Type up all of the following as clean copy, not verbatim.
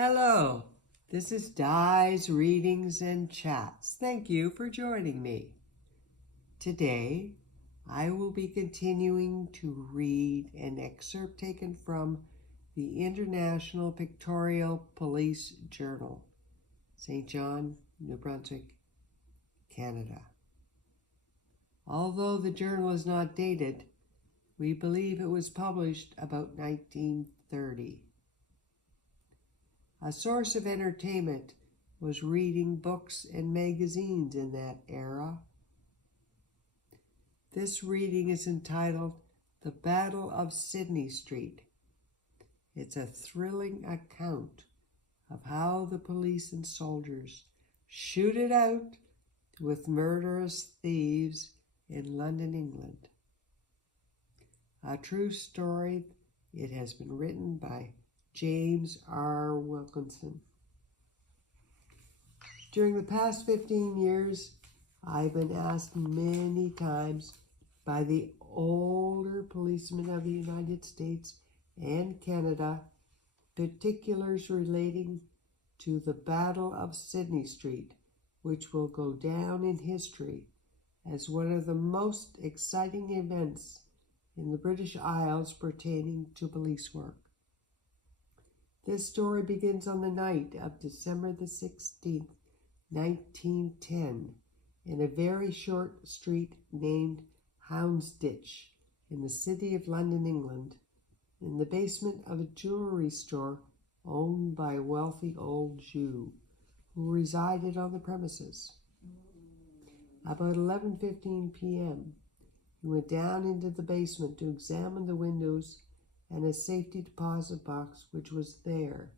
Hello, this is Di's Readings and Chats. Thank you for joining me. Today, I will be continuing to read an excerpt taken from the International Pictorial Police Journal, St. John, New Brunswick, Canada. Although the journal is not dated, we believe it was published about 1930. A source of entertainment was reading books and magazines in that era. This reading is entitled The Battle of Sydney Street. It's a thrilling account of how the police and soldiers shoot it out with murderous thieves in London, England. A true story. It has been written by James R. Wilkinson. During the past 15 years, I've been asked many times by the older policemen of the United States and Canada particulars relating to the Battle of Sydney Street, which will go down in history as one of the most exciting events in the British Isles pertaining to police work. This story begins on the night of December the 16th, 1910, in a very short street named Houndsditch in the city of London, England, in the basement of a jewelry store owned by a wealthy old Jew who resided on the premises. About 11:15 p.m., he went down into the basement to examine the windows and a safety deposit box which was there,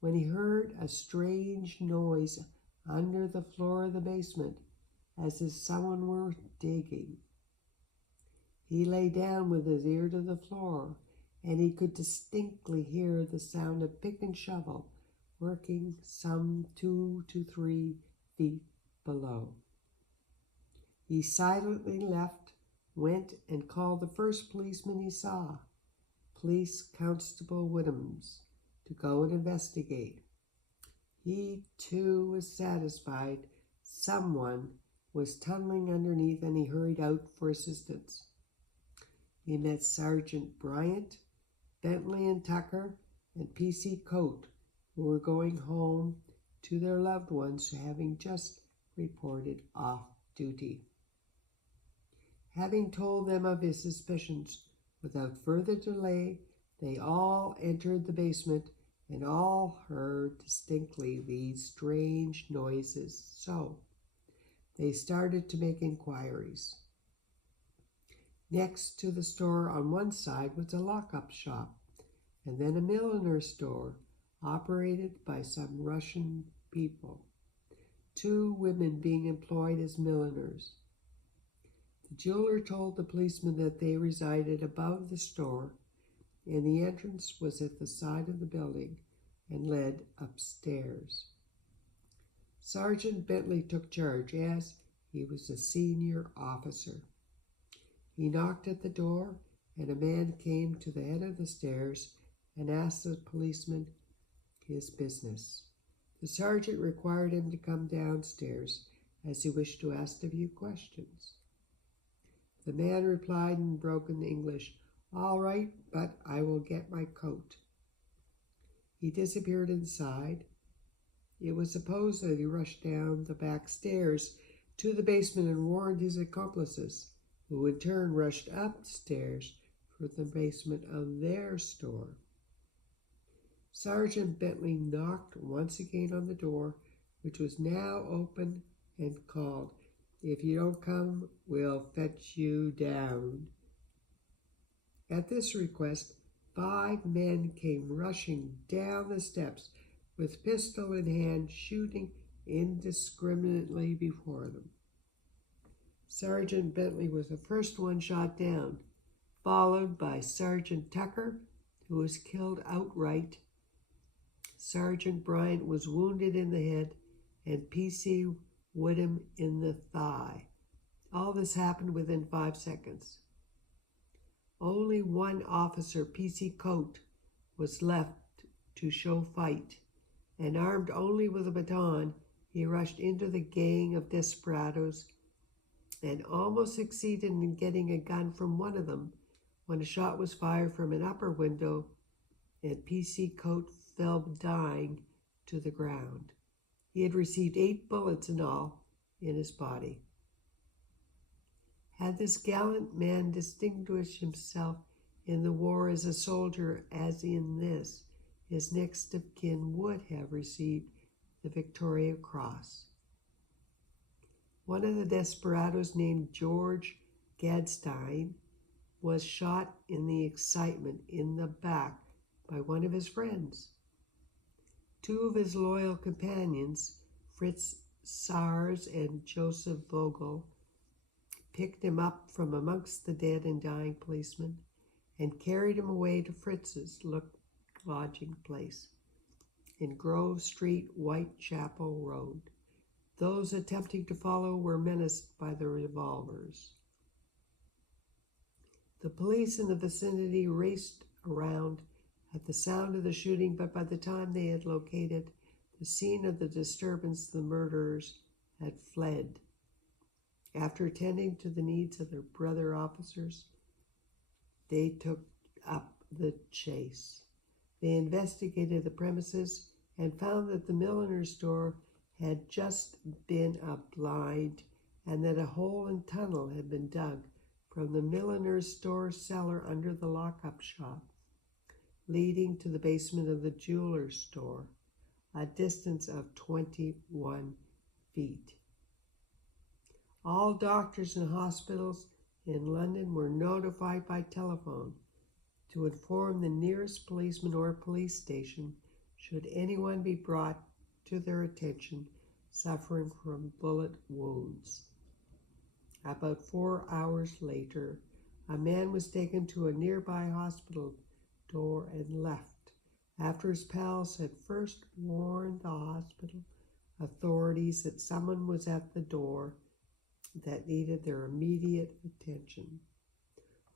when he heard a strange noise under the floor of the basement, as if someone were digging. He lay down with his ear to the floor, and he could distinctly hear the sound of pick and shovel working some 2 to 3 feet below. He silently went and called the first policeman he saw, Police Constable Whittams, to go and investigate. He too was satisfied someone was tunneling underneath, and he hurried out for assistance. He met Sergeant Bryant, Bentley and Tucker, and P.C. Coate, who were going home to their loved ones, having just reported off duty. Having told them of his suspicions, without further delay, they all entered the basement and all heard distinctly these strange noises. So they started to make inquiries. Next to the store on one side was a lock-up shop, and then a milliner's store operated by some Russian people, 2 women being employed as milliners. The jeweler told the policeman that they resided above the store, and the entrance was at the side of the building and led upstairs. Sergeant Bentley took charge, as he was a senior officer. He knocked at the door, and a man came to the head of the stairs and asked the policeman his business. The sergeant required him to come downstairs, as he wished to ask a few questions. The man replied in broken English, "All right, but I will get my coat." He disappeared inside. It was supposed that he rushed down the back stairs to the basement and warned his accomplices, who in turn rushed upstairs for the basement of their store. Sergeant Bentley knocked once again on the door, which was now open, and called, "If you don't come, we'll fetch you down." At this request, 5 men came rushing down the steps with pistol in hand, shooting indiscriminately before them. Sergeant Bentley was the first one shot down, followed by Sergeant Tucker, who was killed outright. Sergeant Bryant was wounded in the head, and P.C. Whittam in the thigh. All this happened within 5 seconds. Only one officer, P.C. Coate, was left to show fight, and armed only with a baton, he rushed into the gang of desperados and almost succeeded in getting a gun from one of them when a shot was fired from an upper window and P.C. Coate fell dying to the ground. He had received 8 bullets in all in his body. Had this gallant man distinguished himself in the war as a soldier as in this, his next of kin would have received the Victoria Cross. One of the desperados, named George Gadstein, was shot in the excitement in the back by one of his friends. 2 of his loyal companions, Fritz Sars and Joseph Vogel, picked him up from amongst the dead and dying policemen and carried him away to Fritz's lodging place in Grove Street, Whitechapel Road. Those attempting to follow were menaced by the revolvers. The police in the vicinity raced around at the sound of the shooting, but by the time they had located the scene of the disturbance, the murderers had fled. After attending to the needs of their brother officers, they took up the chase. They investigated the premises and found that the milliner's store had just been blind and that a hole and tunnel had been dug from the milliner's store cellar under the lockup shop, leading to the basement of the jeweler's store, a distance of 21 feet. All doctors and hospitals in London were notified by telephone to inform the nearest policeman or police station should anyone be brought to their attention suffering from bullet wounds. About 4 hours later, a man was taken to a nearby hospital door and left, after his pals had first warned the hospital authorities that someone was at the door that needed their immediate attention.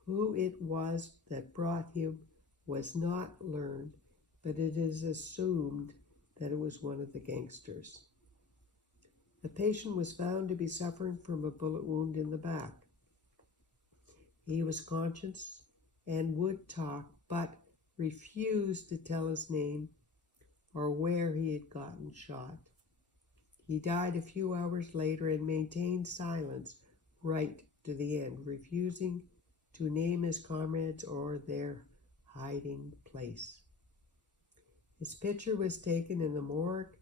Who it was that brought him was not learned, but it is assumed that it was one of the gangsters. The patient was found to be suffering from a bullet wound in the back. He was conscious and would talk, but refused to tell his name or where he had gotten shot. He died a few hours later and maintained silence right to the end, refusing to name his comrades or their hiding place. His picture was taken in the morgue,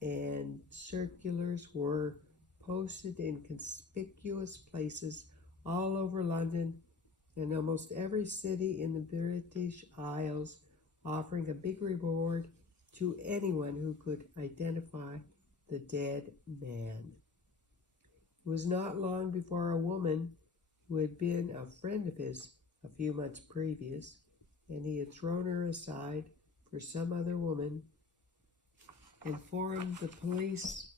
and circulars were posted in conspicuous places all over London and almost every city in the British Isles, offering a big reward to anyone who could identify the dead man. It was not long before a woman who had been a friend of his a few months previous, and he had thrown her aside for some other woman, informed the police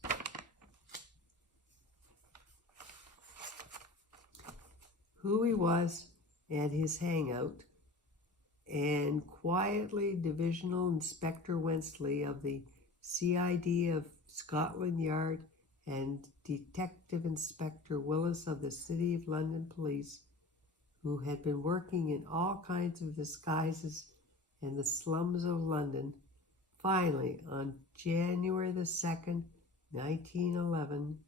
who he was and his hangout, and quietly Divisional Inspector Wensley of the CID of Scotland Yard and Detective Inspector Willis of the City of London Police, who had been working in all kinds of disguises in the slums of London, finally, on January the 2nd, 1911,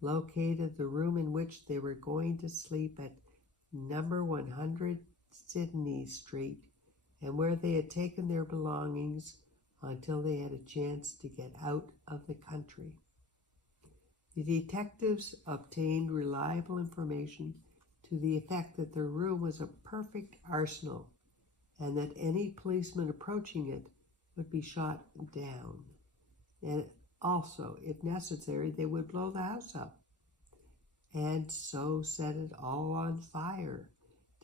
located the room in which they were going to sleep at number 100 Sydney Street, and where they had taken their belongings until they had a chance to get out of the country. The detectives obtained reliable information to the effect that their room was a perfect arsenal and that any policeman approaching it would be shot down. And also, if necessary, they would blow the house up and so set it all on fire,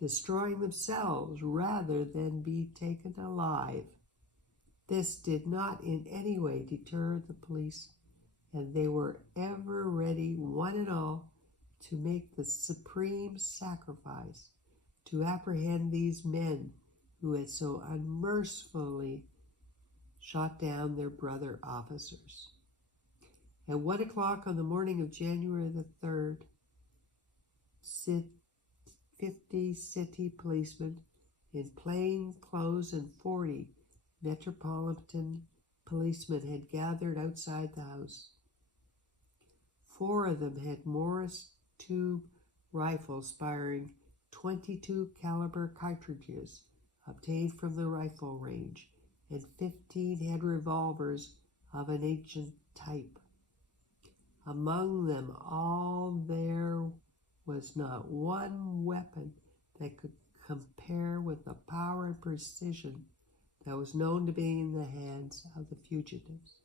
destroying themselves rather than be taken alive. This did not in any way deter the police, and they were ever ready, one and all, to make the supreme sacrifice to apprehend these men who had so unmercifully shot down their brother officers. At 1 o'clock on the morning of January the 3rd, 50 city policemen in plain clothes and 40 metropolitan policemen had gathered outside the house. 4 of them had Morris tube rifles firing .22 caliber cartridges obtained from the rifle range, and 15 had revolvers of an ancient type. Among them all there was not one weapon that could compare with the power and precision that was known to be in the hands of the fugitives.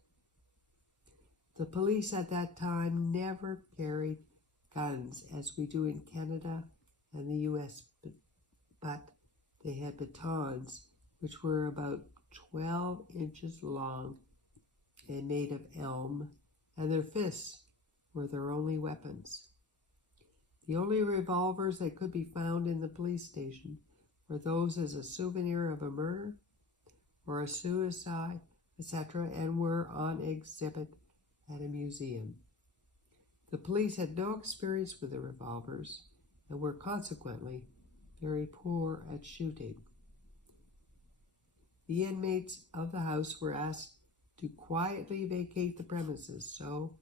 The police at that time never carried guns as we do in Canada and the US, but they had batons which were about 12 inches long and made of elm, and their fists were their only weapons. The only revolvers that could be found in the police station were those as a souvenir of a murder or a suicide, etc., and were on exhibit at a museum. The police had no experience with the revolvers and were consequently very poor at shooting. The inmates of the house were asked to quietly vacate the premises so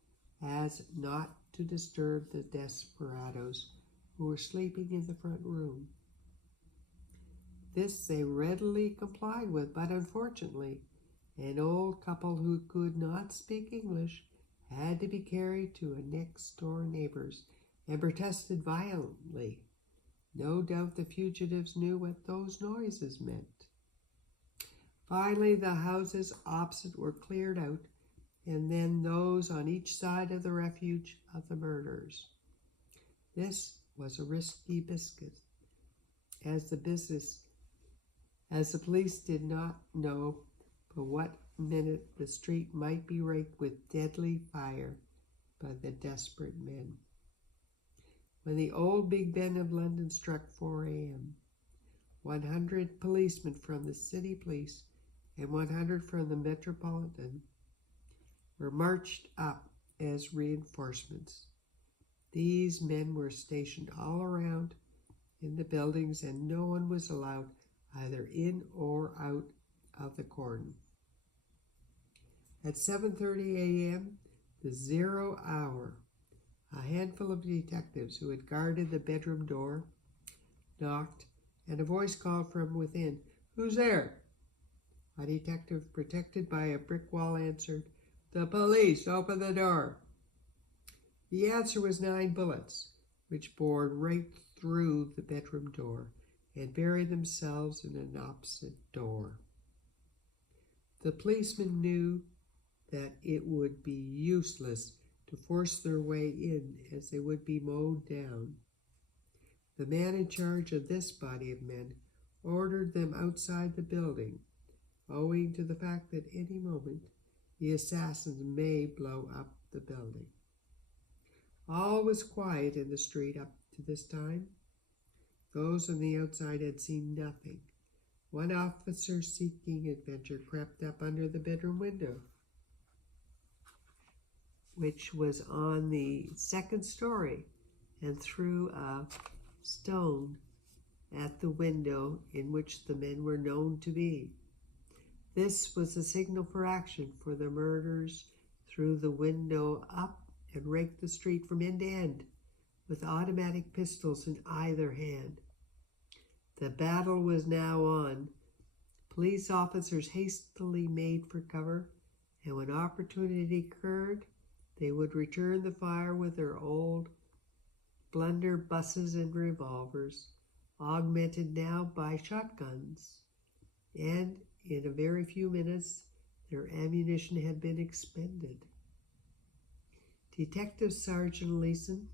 as not to disturb the desperadoes who were sleeping in the front room. This they readily complied with, but unfortunately, an old couple who could not speak English had to be carried to a next-door neighbor's and protested violently. No doubt the fugitives knew what those noises meant. Finally, the houses opposite were cleared out, and then those on each side of the refuge of the murderers. This was a risky business, as the police did not know for what minute the street might be raked with deadly fire by the desperate men. When the old Big Ben of London struck 4 a.m., 100 policemen from the city police and 100 from the Metropolitan were marched up as reinforcements. These men were stationed all around in the buildings, and no one was allowed either in or out of the cordon. At 7:30 a.m., the 0 hour, a handful of detectives who had guarded the bedroom door knocked, and a voice called from within, "Who's there?" A detective, protected by a brick wall, answered, "The police, open the door." The answer was 9 bullets, which bored right through the bedroom door and buried themselves in an opposite door. The policemen knew that it would be useless to force their way in, as they would be mowed down. The man in charge of this body of men ordered them outside the building, owing to the fact that any moment the assassins may blow up the building. All was quiet in the street up to this time. Those on the outside had seen nothing. One officer seeking adventure crept up under the bedroom window, which was on the 2nd story, and threw a stone at the window in which the men were known to be. This was a signal for action, for the murderers threw the window up and raked the street from end to end with automatic pistols in either hand. The battle was now on. Police officers hastily made for cover, and when opportunity occurred, they would return the fire with their old blunderbusses and revolvers, augmented now by shotguns, and in a very few minutes their ammunition had been expended. Detective Sergeant Leeson,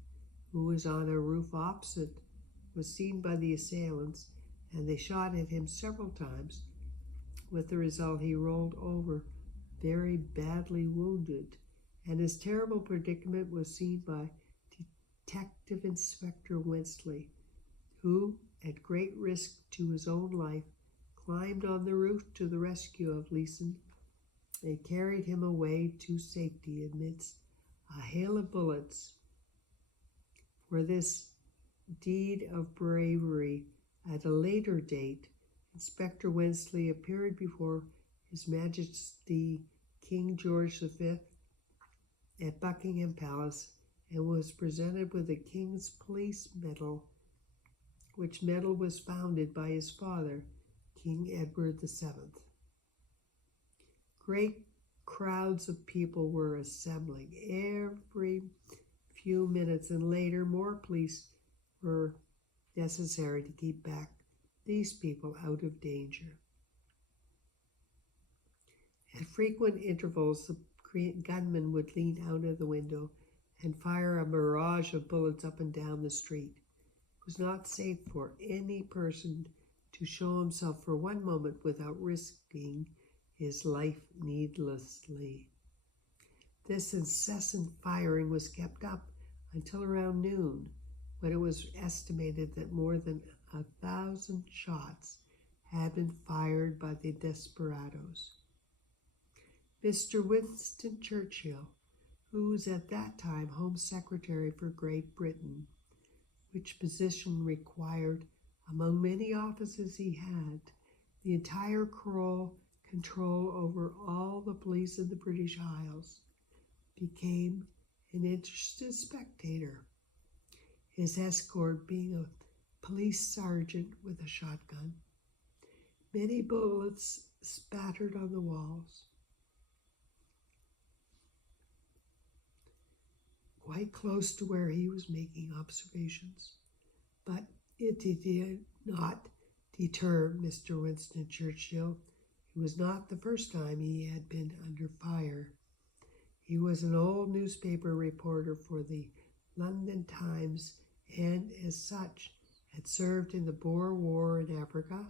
who was on a roof opposite, was seen by the assailants, and they shot at him several times, with the result he rolled over very badly wounded, and his terrible predicament was seen by Detective Inspector Wensley, who, at great risk to his own life, climbed on the roof to the rescue of Leeson They carried him away to safety amidst a hail of bullets. For this deed of bravery, at a later date, Inspector Wensley appeared before His Majesty King George V at Buckingham Palace and was presented with the King's Police Medal, which medal was founded by his father, King Edward VII. Great crowds of people were assembling every few minutes, and later more police were necessary to keep back these people out of danger. At frequent intervals, the gunman would lean out of the window and fire a barrage of bullets up and down the street. It was not safe for any person to show himself for one moment without risking his life needlessly. This incessant firing was kept up until around noon, when it was estimated that more than 1,000 shots had been fired by the desperadoes. Mr. Winston Churchill, who was at that time Home Secretary for Great Britain, which position required, among many offices he had, the entire control over all the police in the British Isles, became an interested spectator, his escort being a police sergeant with a shotgun. Many bullets spattered on the walls. Quite close to where he was making observations, but it did not deter Mr. Winston Churchill. It was not the first time he had been under fire. He was an old newspaper reporter for the London Times, and as such had served in the Boer War in Africa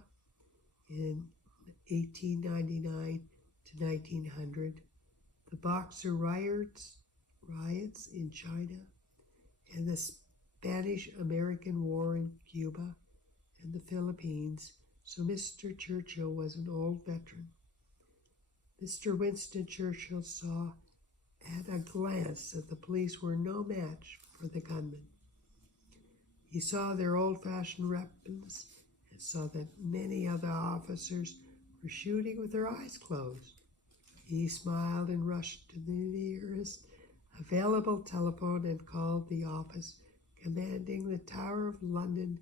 in 1899 to 1900, the Boxer riots in China, and the Spanish-American War in Cuba and the Philippines, so Mr. Churchill was an old veteran. Mr. Winston Churchill saw at a glance that the police were no match for the gunmen. He saw their old-fashioned weapons and saw that many other officers were shooting with their eyes closed. He smiled and rushed to the nearest available telephone and called the office commanding the Tower of London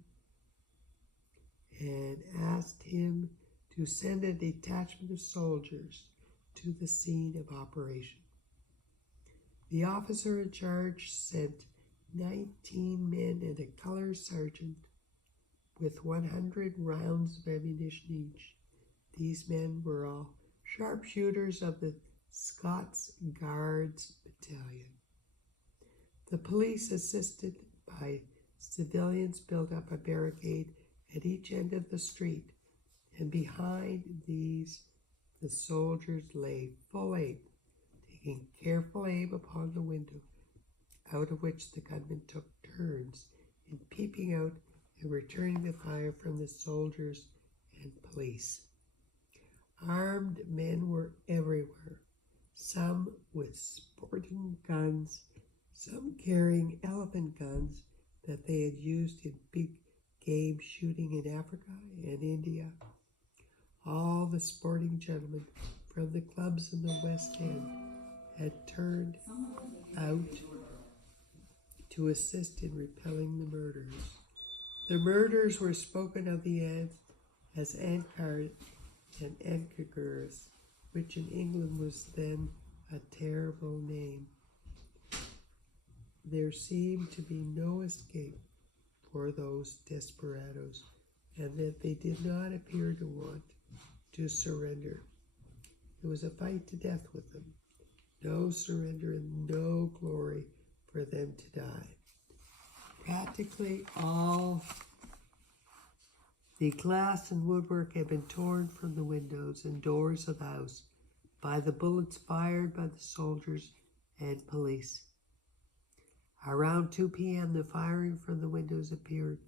and asked him to send a detachment of soldiers to the scene of operation. The officer in charge sent 19 men and a color sergeant with 100 rounds of ammunition each. These men were all sharpshooters of the Scots Guards Battalion. The police, assisted by civilians, built up a barricade at each end of the street, and behind these the soldiers lay full aim, taking careful aim upon the window, out of which the gunmen took turns in peeping out and returning the fire from the soldiers and police. Armed men were everywhere, some with sporting guns, some carrying elephant guns that they had used in big game shooting in Africa and India. All the sporting gentlemen from the clubs in the West End had turned out to assist in repelling the murders. The murders were spoken of as Ankars and Ankagurs, which in England was then a terrible name. There seemed to be no escape for those desperadoes, and that they did not appear to want to surrender. It was a fight to death with them. No surrender and no glory for them to die. Practically all the glass and woodwork had been torn from the windows and doors of the house by the bullets fired by the soldiers and police. Around 2 p.m., the firing from the windows appeared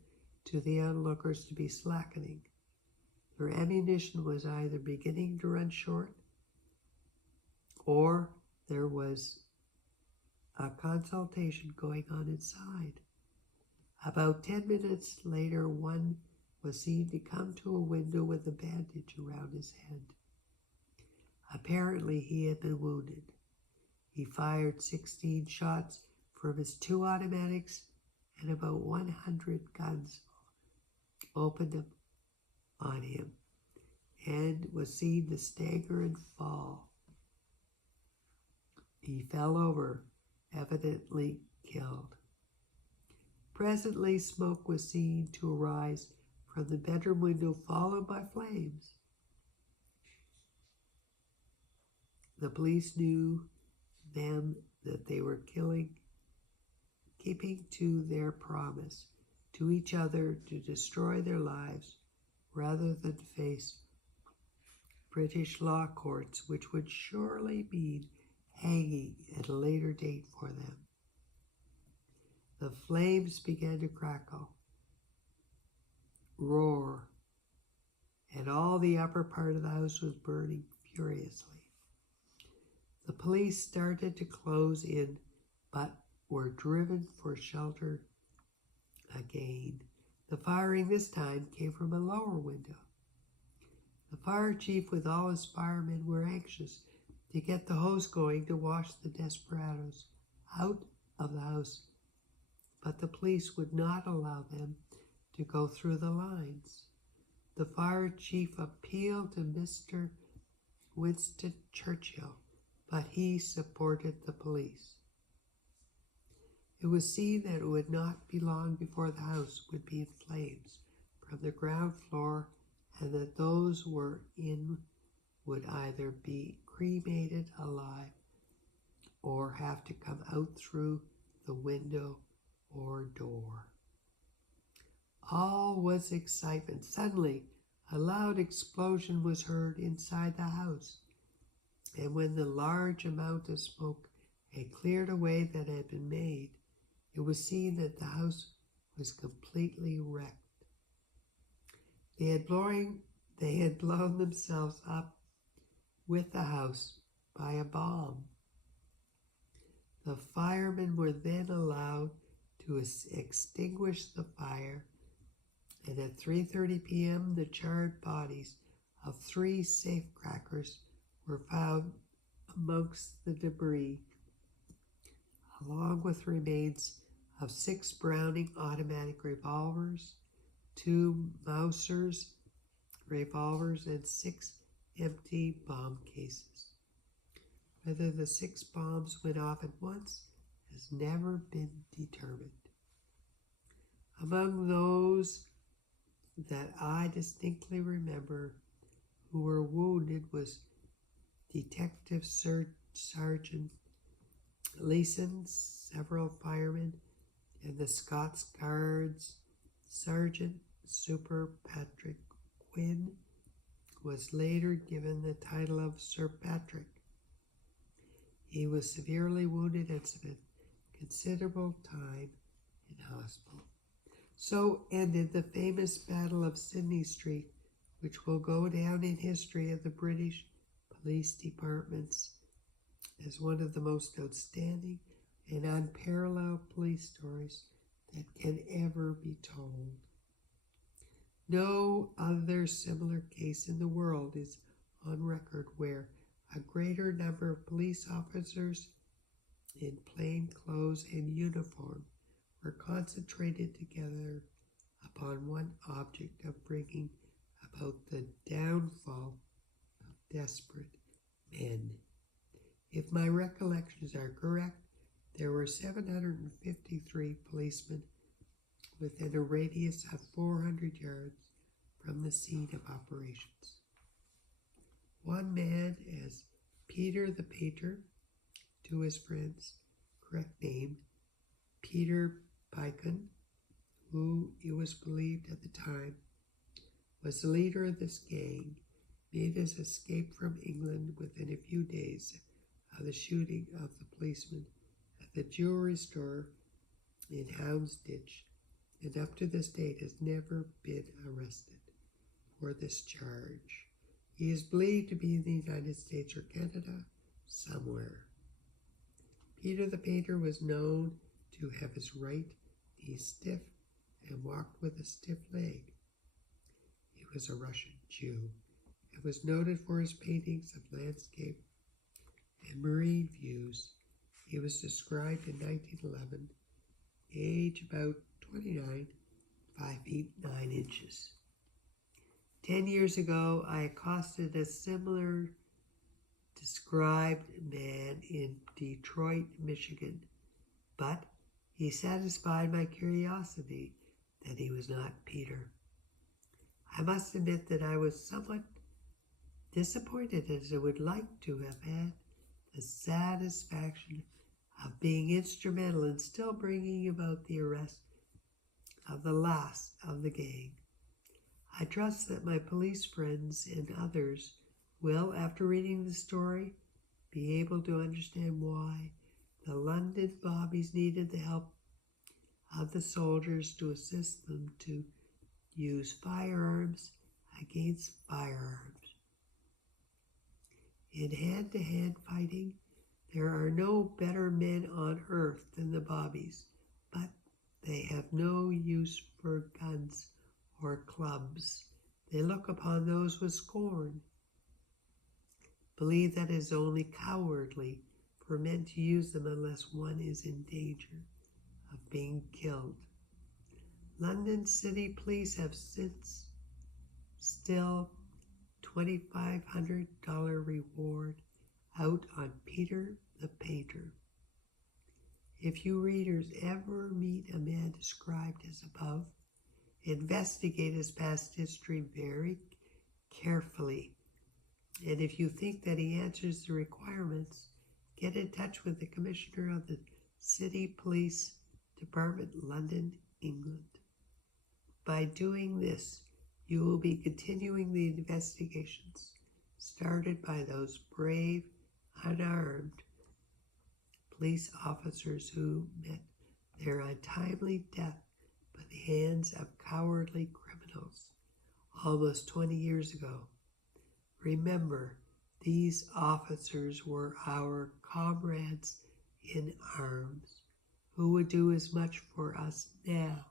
to the onlookers to be slackening. Their ammunition was either beginning to run short, or there was a consultation going on inside. About 10 minutes later, one was seen to come to a window with a bandage around his head. Apparently, he had been wounded. He fired 16 shots from his 2 automatics, and about 100 guns opened up on him, and was seen to stagger and fall. He fell over, evidently killed. Presently, smoke was seen to arise from the bedroom window, followed by flames. The police knew then that they were keeping to their promise to each other to destroy their lives rather than face British law courts, which would surely mean hanging at a later date for them. The flames began to crackle, roar, and all the upper part of the house was burning furiously. The police started to close in, but were driven for shelter again. The firing this time came from a lower window. The fire chief with all his firemen were anxious to get the hose going to wash the desperados out of the house, but the police would not allow them to go through the lines. The fire chief appealed to Mr. Winston Churchill, but he supported the police. It was seen that it would not be long before the house would be in flames from the ground floor, and that those who were in would either be cremated alive or have to come out through the window or door. All was excitement. Suddenly, a loud explosion was heard inside the house, and when the large amount of smoke had cleared away that had been made, it was seen that the house was completely wrecked. They had blown themselves up with the house by a bomb. The firemen were then allowed to extinguish the fire, and at 3:30 p.m. the charred bodies of 3 safecrackers were found amongst the debris, along with remains of 6 Browning automatic revolvers, 2 Mausers revolvers, and 6 empty bomb cases. Whether the 6 bombs went off at once has never been determined. Among those that I distinctly remember who were wounded was Detective Sergeant Leeson, several firemen, and the Scots Guards. Sergeant Super Patrick Quinn was later given the title of Sir Patrick. He was severely wounded and spent considerable time in hospital. So ended the famous Battle of Sydney Street, which will go down in history of the British police departments as one of the most outstanding and unparalleled police stories that can ever be told. No other similar case in the world is on record where a greater number of police officers in plain clothes and uniform were concentrated together upon one object of bringing about the downfall of desperate men. If my recollections are correct, there were 753 policemen within a radius of 400 yards from the scene of operations. One man as Peter the Painter, to his friends, correct name, Peter Picon, who it was believed at the time was the leader of this gang, made his escape from England within a few days of the shooting of the policeman at the jewelry store in Houndsditch, and up to this date has never been arrested for this charge. He is believed to be in the United States or Canada, somewhere. Peter the painter was known to have his right knee stiff and walked with a stiff leg. He was a Russian Jew and was noted for his paintings of landscape and marine views. He was described in 1911, age about 29, 5 feet 9 inches. 10 years ago, I accosted a similar described man in Detroit, Michigan, but he satisfied my curiosity that he was not Peter. I must admit that I was somewhat disappointed, as I would like to have had the satisfaction of being instrumental in still bringing about the arrest of the last of the gang. I trust that my police friends and others will, after reading the story, be able to understand why the London bobbies needed the help of the soldiers to assist them to use firearms against firearms. In hand-to-hand fighting, there are no better men on earth than the bobbies, but they have no use for guns or clubs. They look upon those with scorn, believe that it is only cowardly for men to use them unless one is in danger of being killed. London City Police have since still $2,500 reward out on Peter the Painter. If you readers ever meet a man described as above, investigate his past history very carefully. And if you think that he answers the requirements, get in touch with the Commissioner of the City Police Department, London, England. By doing this, you will be continuing the investigations started by those brave, unarmed police officers who met their untimely death by the hands of cowardly criminals almost 20 years ago. Remember, these officers were our comrades in arms who would do as much for us now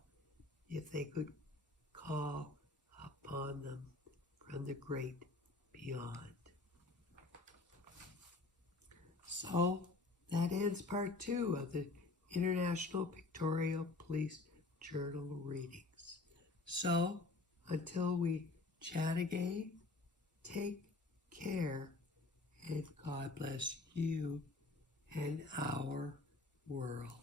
if they could call upon them from the great beyond. So that ends part 2 of the International Pictorial Police Journal readings. So until we chat again, take care, and God bless you and our world.